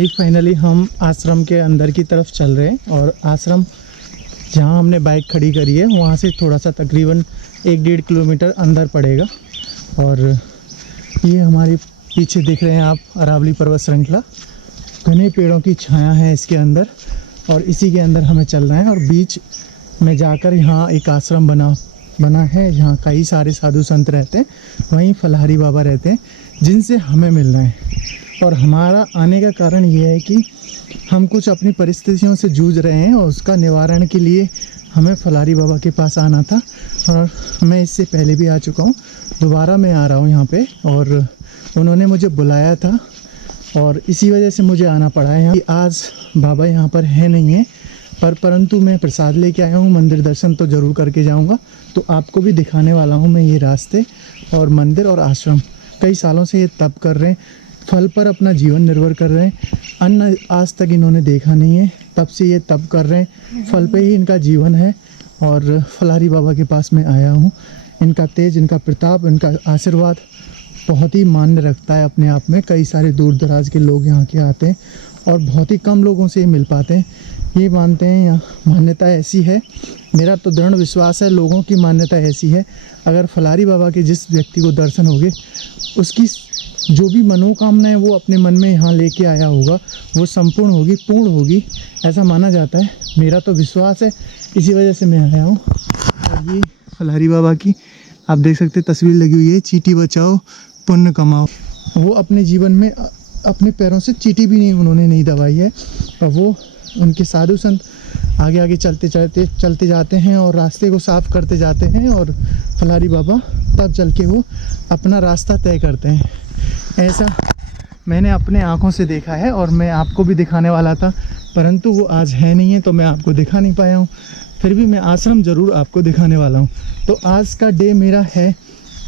भाई फाइनली हम आश्रम के अंदर की तरफ चल रहे हैं। और आश्रम जहाँ हमने बाइक खड़ी करी है वहाँ से थोड़ा सा तकरीबन 1-1.5 किलोमीटर अंदर पड़ेगा। और ये हमारे पीछे देख रहे हैं आप अरावली पर्वत श्रृंखला, घने पेड़ों की छाया है इसके अंदर। और इसी के अंदर हमें चलना है और बीच में जाकर यहाँ एक आश्रम बना है जहाँ कई सारे साधु संत रहते हैं। वहीं फलाहारी बाबा रहते हैं जिनसे हमें मिलना है। और हमारा आने का कारण ये है कि हम कुछ अपनी परिस्थितियों से जूझ रहे हैं और उसका निवारण के लिए हमें फलाहारी बाबा के पास आना था। और मैं इससे पहले भी आ चुका हूँ, दोबारा मैं आ रहा हूँ यहाँ पे। और उन्होंने मुझे बुलाया था और इसी वजह से मुझे आना पड़ा है यहाँ। आज बाबा यहाँ पर है नहीं है, परंतु मैं प्रसाद लेके आया हूँ। मंदिर दर्शन तो ज़रूर करके जाऊँगा, तो आपको भी दिखाने वाला हूँ मैं ये रास्ते और मंदिर और आश्रम। कई सालों से ये तप कर रहे हैं, फल पर अपना जीवन निर्भर कर रहे हैं। अन्न आज तक इन्होंने देखा नहीं है, तब से ये तप कर रहे हैं, फल पे ही इनका जीवन है। और फलाहारी बाबा के पास मैं आया हूँ। इनका तेज, इनका प्रताप, इनका आशीर्वाद बहुत ही मान्य रखता है अपने आप में। कई सारे दूर दराज के लोग यहाँ के आते हैं और बहुत ही कम लोगों से मिल पाते हैं। ये मानते हैं यहाँ मान्यता ऐसी है, मेरा तो दृढ़ विश्वास है लोगों की मान्यता ऐसी है, अगर फलाहारी बाबा के जिस व्यक्ति को दर्शन होंगे उसकी जो भी मनोकामनाएं वो अपने मन में यहाँ लेके आया होगा वो संपूर्ण होगी, पूर्ण होगी, ऐसा माना जाता है। मेरा तो विश्वास है, इसी वजह से मैं आया हूँ। और ये फलाहारी बाबा की आप देख सकते तस्वीर लगी हुई है, चींटी बचाओ पुण्य कमाओ। वो अपने जीवन में अपने पैरों से चींटी भी नहीं उन्होंने नहीं दबाई है। और वो उनके साधु संत आगे आगे चलते जाते हैं और रास्ते को साफ करते जाते हैं। और फलाहारी बाबा तब चल के वो अपना रास्ता तय करते हैं। ऐसा मैंने अपने आँखों से देखा है और मैं आपको भी दिखाने वाला था, परंतु वो आज है नहीं है तो मैं आपको दिखा नहीं पाया हूँ। फिर भी मैं आश्रम ज़रूर आपको दिखाने वाला हूँ। तो आज का डे मेरा है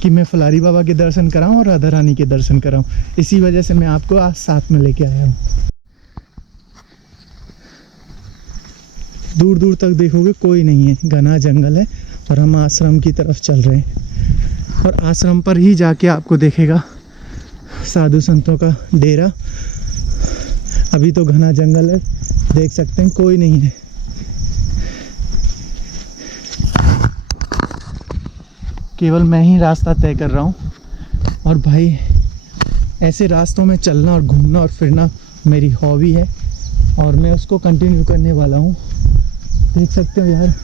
कि मैं फलाहारी बाबा के दर्शन कराऊँ और राधा रानी के दर्शन कराऊँ। इसी वजह से मैं आपको आज साथ में लेके आया हूँ। दूर दूर तक देखोगे कोई नहीं है, घना जंगल है और हम आश्रम की तरफ चल रहे हैं। और आश्रम पर ही जाके आपको देखेगा साधु संतों का डेरा। अभी तो घना जंगल है, देख सकते हैं कोई नहीं है। केवल मैं ही रास्ता तय कर रहा हूँ। और भाई ऐसे रास्तों में चलना और घूमना और फिरना मेरी हॉबी है और मैं उसको कंटिन्यू करने वाला हूँ। देख सकते हो यार,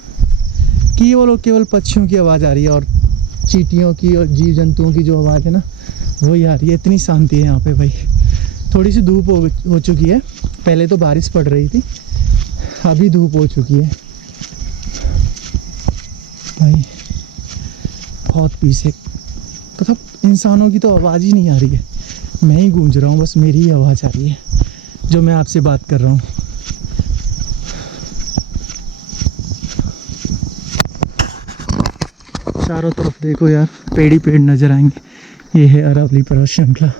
केवल पक्षियों की आवाज़ आ रही है और चींटियों की और जीव जंतुओं की जो आवाज़ है ना वो ही आ रही है। इतनी शांति है यहाँ पे भाई। थोड़ी सी धूप हो चुकी है, पहले तो बारिश पड़ रही थी, अभी धूप हो चुकी है भाई। बहुत पीस है, मतलब इंसानों की तो आवाज़ ही नहीं आ रही है, मैं ही गूंज रहा हूँ, बस मेरी ही आवाज़ आ रही है जो मैं आपसे बात कर रहा हूँ। चारों तरफ देखो यार, पेड़ ही पेड़ नजर आएंगे। ये है अरावली पर्वत श्रृंखला।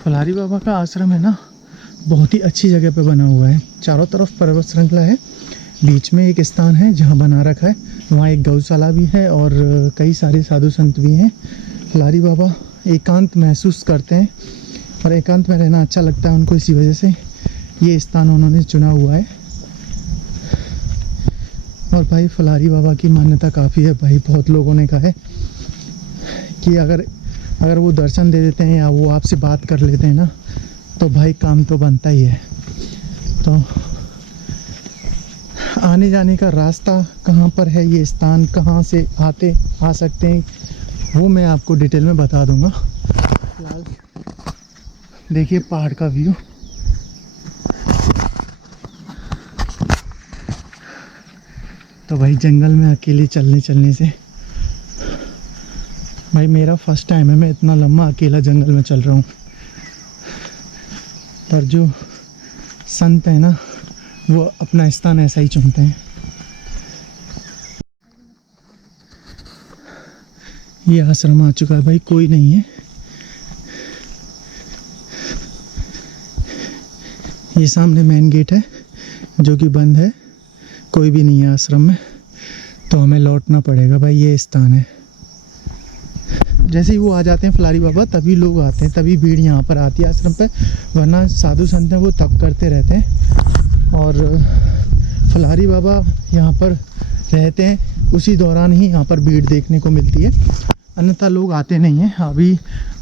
फलाहारी बाबा का आश्रम है ना, बहुत ही अच्छी जगह पे बना हुआ है। चारों तरफ पर्वत श्रृंखला है, बीच में एक स्थान है जहाँ बना रखा है, वहाँ एक गौशाला भी है और कई सारे साधु संत भी हैं। फलाहारी बाबा एकांत महसूस करते हैं और एकांत में रहना अच्छा लगता है उनको, इसी वजह से ये स्थान उन्होंने चुना हुआ है। और भाई फलाहारी बाबा की मान्यता काफ़ी है भाई। बहुत लोगों ने कहा है कि अगर वो दर्शन दे देते हैं या वो आपसे बात कर लेते हैं ना तो भाई काम तो बनता ही है। तो आने जाने का रास्ता कहाँ पर है, ये स्थान कहाँ से आ सकते हैं, वो मैं आपको डिटेल में बता दूंगा। फिलहाल देखिए पहाड़ का व्यू। तो भाई जंगल में अकेले चलने से भाई मेरा फर्स्ट टाइम है, मैं इतना लंबा अकेला जंगल में चल रहा हूँ। पर जो संत है ना वो अपना स्थान ऐसा ही चुनते हैं। ये आश्रम आ चुका है भाई, कोई नहीं है। ये सामने मेन गेट है जो कि बंद है, कोई भी नहीं है आश्रम में, तो हमें लौटना पड़ेगा भाई। ये स्थान है, जैसे ही वो आ जाते हैं फलारी बाबा तभी लोग आते हैं, तभी भीड़ यहाँ पर आती है आश्रम पे, वरना साधु संत हैं वो तप करते रहते हैं और फलारी बाबा यहाँ पर रहते हैं, उसी दौरान ही यहाँ पर भीड़ देखने को मिलती है, अन्यथा लोग आते नहीं हैं। अभी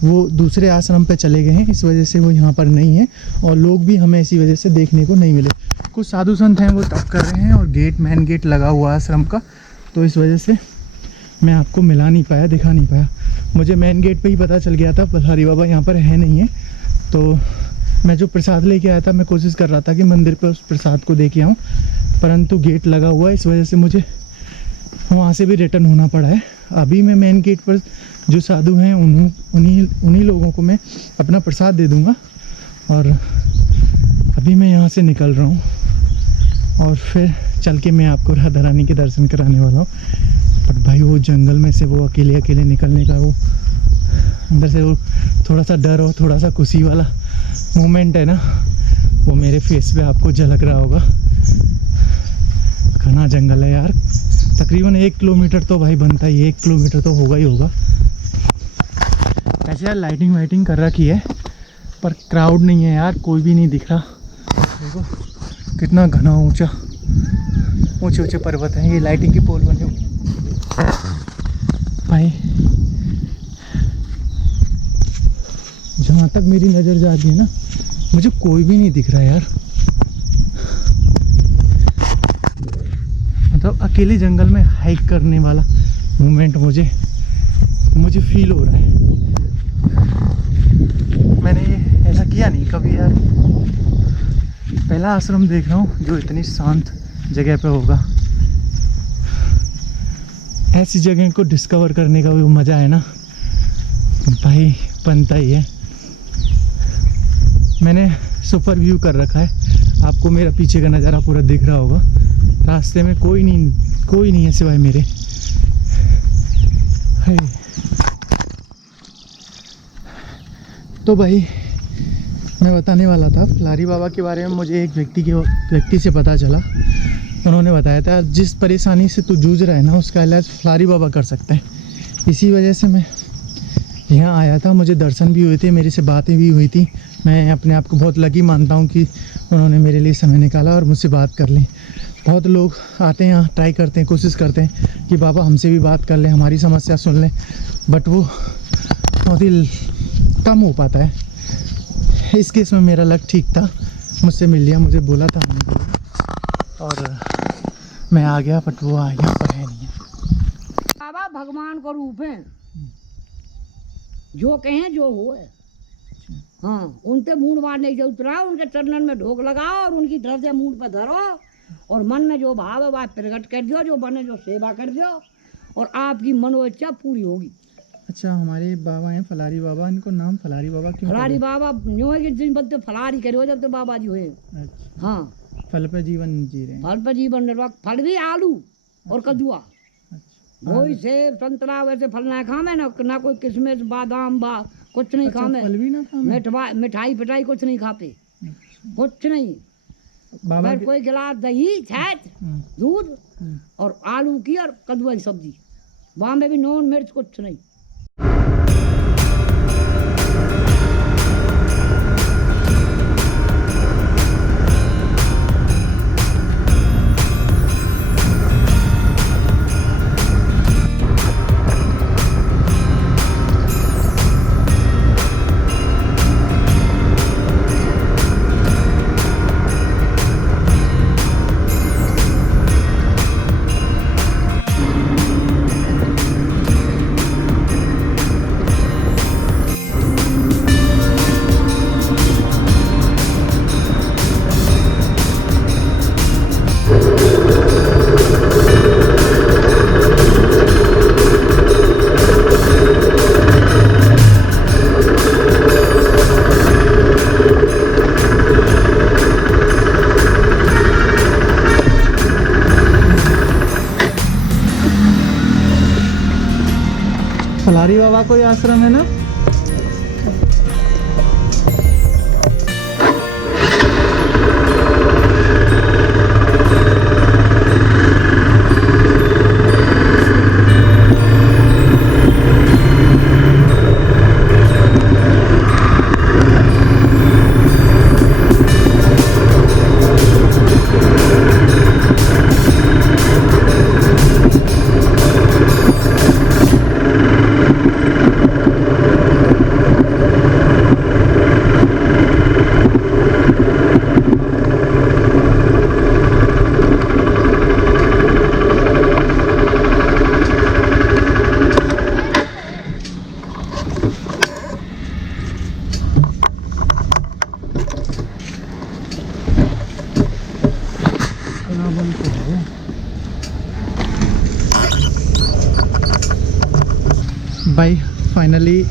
वो दूसरे आश्रम पे चले गए हैं, इस वजह से वो यहाँ पर नहीं है और लोग भी हमें इसी वजह से देखने को नहीं मिले। कुछ साधु संत हैं वो तप कर रहे हैं और मेन गेट लगा हुआ है आश्रम का, तो इस वजह से मैं आपको मिला नहीं पाया, दिखा नहीं पाया। मुझे मेन गेट पे ही पता चल गया था फलारी बाबा यहाँ पर है नहीं है, तो मैं जो प्रसाद लेके आया था मैं कोशिश कर रहा था कि मंदिर पे उस प्रसाद को दे के आऊँ, परंतु गेट लगा हुआ है, इस वजह से मुझे वहाँ से भी रिटर्न होना पड़ा है। अभी मैं मेन गेट पर जो साधु हैं उन्हीं लोगों को मैं अपना प्रसाद दे दूँगा और अभी मैं यहाँ से निकल रहा हूँ और फिर चल के मैं आपको राधा रानी के दर्शन कराने वाला हूँ। बट भाई वो जंगल में से वो अकेले निकलने का वो अंदर से वो थोड़ा सा डर और थोड़ा सा खुशी वाला मोमेंट है ना, वो मेरे फेस पे आपको झलक रहा होगा। घना जंगल है यार, तकरीबन 1 किलोमीटर तो भाई बनता ही है, 1 किलोमीटर तो होगा ही होगा। ऐसे यार लाइटिंग वाइटिंग कर रखी है पर क्राउड नहीं है यार, कोई भी नहीं दिख रहा। देखो कितना घना ऊंचे पर्वत हैं, ये लाइटिंग की पोल बने हुए भाई। जहाँ तक मेरी नज़र जा रही है ना, मुझे कोई भी नहीं दिख रहा यार। मतलब अकेले जंगल में हाइक करने वाला मोमेंट मुझे फील हो रहा है। मैंने ये ऐसा किया नहीं कभी यार, पहला आश्रम देख रहा हूँ जो इतनी शांत जगह पे होगा। ऐसी जगह को डिस्कवर करने का वो मज़ा है ना भाई, बनता ही है। मैंने सुपर व्यू कर रखा है, आपको मेरा पीछे का नज़ारा पूरा दिख रहा होगा। रास्ते में कोई नहीं है सिवाय मेरे। तो भाई मैं बताने वाला था फलारी बाबा के बारे में। मुझे एक व्यक्ति से पता चला, उन्होंने बताया था जिस परेशानी से तू जूझ रहा है ना उसका इलाज फलारी बाबा कर सकते हैं। इसी वजह से मैं यहाँ आया था, मुझे दर्शन भी हुए थे, मेरे से बातें भी हुई थी। मैं अपने आप को बहुत लकी मानता हूँ कि उन्होंने मेरे लिए समय निकाला और मुझसे बात कर ली। बहुत लोग आते हैं यहाँ, ट्राई करते हैं, कोशिश करते हैं कि बाबा हमसे भी बात कर लें, हमारी समस्या सुन लें, बट वो बहुत ही कम हो पाता है। इस केस में मेरा लक ठीक था, मुझसे मिल लिया, मुझे बोला था और मैं आ गया, बट वो यहाँ पर है नहीं है। बाबा भगवान का रूप है, जो कहें जो हो है। हाँ, उनके मूड मारने की जरूरत रहा, उनके चरणन में ढोक लगाओ और उनकी तरफ से मूड पर धरो और मन में जो भाव है बात प्रकट कर दो, जो बने जो सेवा कर दो और आपकी मनोइच्छा पूरी होगी। अच्छा, हमारे बाबा हैं फलारी बाबा, इनको नाम फलारी बाबा क्यों? फलारी बाबा न्यू है कि जिन बदते फलारी करे हो जब तो बाबा जी हुए। अच्छा। हाँ, फल पर जीवन जी रहे हैं। फल पर जीवन निर्वाह, फल भी आलू और कद्दुआ। अच्छा। वही सेब संतरा वैसे फल ना खामे ना कोई किशमिश बादाम कुछ नहीं खामे। फल भी ना खामे? मिठाई पिठाई कुछ नहीं खाते। अच्छा। कुछ नहीं, बाबा कोई गिलास दही छाछ दूध और आलू की और कद्दुआ की सब्जी। वहाँ में भी नून मिर्च कुछ नहीं। फलारी बाबा कोई आश्रम है ना? भाई फाइनली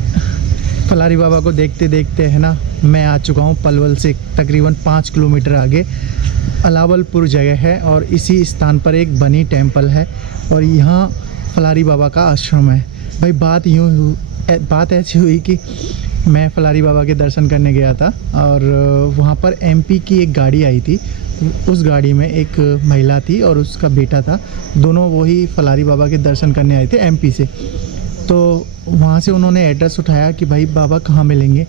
फलारी बाबा को देखते देखते है ना मैं आ चुका हूँ पलवल से तकरीबन 5 किलोमीटर आगे अलावलपुर जगह है और इसी स्थान पर एक बनी टेम्पल है और यहाँ फलारी बाबा का आश्रम है। भाई बात ऐसी हुई कि मैं फलारी बाबा के दर्शन करने गया था और वहाँ पर एमपी की एक गाड़ी आई थी। उस गाड़ी में एक महिला थी और उसका बेटा था, दोनों वही फलारी बाबा के दर्शन करने आए थे एमपी से। तो वहाँ से उन्होंने एड्रेस उठाया कि भाई बाबा कहाँ मिलेंगे।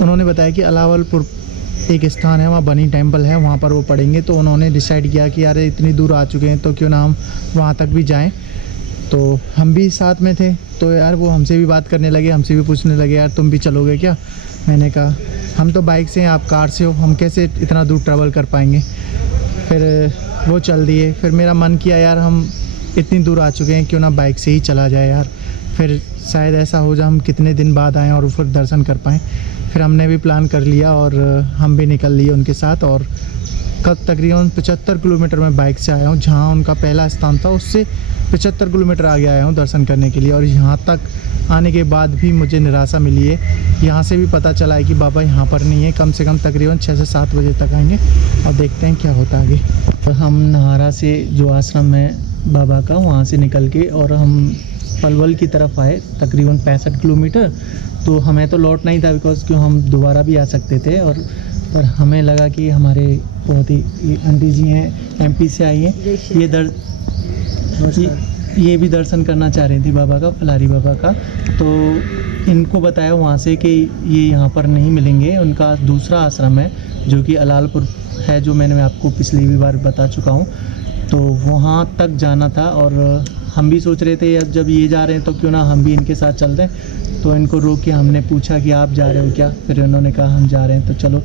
उन्होंने बताया कि अलावलपुर एक स्थान है, वहाँ बनी टेम्पल है, वहाँ पर वो पढ़ेंगे। तो उन्होंने डिसाइड किया कि यार इतनी दूर आ चुके हैं तो क्यों ना हम वहाँ तक भी जाएं। तो हम भी साथ में थे तो यार वो हमसे भी बात करने लगे, हमसे भी पूछने लगे यार तुम भी चलोगे क्या। मैंने कहा हम तो बाइक से हैं, आप कार से हो, हम कैसे इतना दूर ट्रैवल कर पाएंगे। फिर वो चल दिए। फिर मेरा मन किया यार हम इतनी दूर आ चुके हैं, क्यों ना बाइक से ही चला जाए यार, फिर शायद ऐसा हो जाए हम कितने दिन बाद आएँ और फिर दर्शन कर पाएँ। फिर हमने भी प्लान कर लिया और हम भी निकल लिए उनके साथ और कब तकरीबन 75 किलोमीटर में बाइक से आया हूँ। जहाँ उनका पहला स्थान था उससे 75 किलोमीटर आगे आया हूँ दर्शन करने के लिए। और यहाँ तक आने के बाद भी मुझे निराशा मिली है। यहाँ से भी पता चला है कि बाबा यहाँ पर नहीं है। कम से कम तकरीबन 6 से 7 बजे तक आएंगे और देखते हैं क्या होता है आगे। तो हम नाहरा से जो आश्रम है बाबा का वहाँ से निकल के और हम पलवल की तरफ आए तकरीबन 65 किलोमीटर। तो हमें तो लौटना ही था बिकॉज क्यों हम दोबारा भी आ सकते थे। और पर हमें लगा कि हमारे बहुत ही आंटी जी हैं एमपी से आई हैं, ये भी दर्शन करना चाह रही थी बाबा का, फलारी बाबा का। तो इनको बताया वहाँ से कि ये यहाँ पर नहीं मिलेंगे, उनका दूसरा आश्रम है जो कि अलालपुर है, जो मैंने आपको पिछली भी बार बता चुका हूँ। तो वहाँ तक जाना था और हम भी सोच रहे थे अब जब ये जा रहे हैं तो क्यों ना हम भी इनके साथ चल दें। तो इनको रोक के हमने पूछा कि आप जा रहे हो क्या। फिर उन्होंने कहा हम जा रहे हैं। तो चलो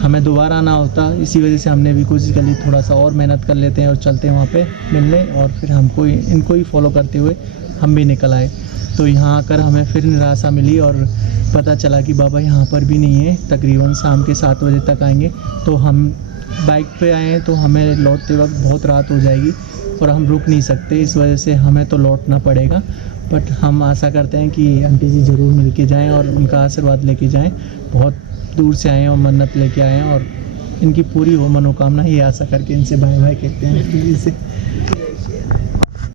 हमें दोबारा आना होता, इसी वजह से हमने भी कोशिश कर ली थोड़ा सा और मेहनत कर लेते हैं और चलते हैं वहाँ पे मिलने। और फिर हमको इनको ही फॉलो करते हुए हम भी निकल आए। तो यहाँ आकर हमें फिर निराशा मिली और पता चला कि बाबा यहाँ पर भी नहीं है। तकरीबन शाम के 7 बजे तक आएंगे। तो हम बाइक पे आए हैं तो हमें लौटते वक्त बहुत रात हो जाएगी और हम रुक नहीं सकते, इस वजह से हमें तो लौटना पड़ेगा। बट हम आशा करते हैं कि आंटी जी ज़रूर मिल के जाएँ और उनका आशीर्वाद लेके जाएँ। बहुत दूर से आए हैं और मन्नत लेके आए हैं और इनकी पूरी हो मनोकामना, ये आशा करके इनसे बाय बाय कहते हैं आंटी जी से।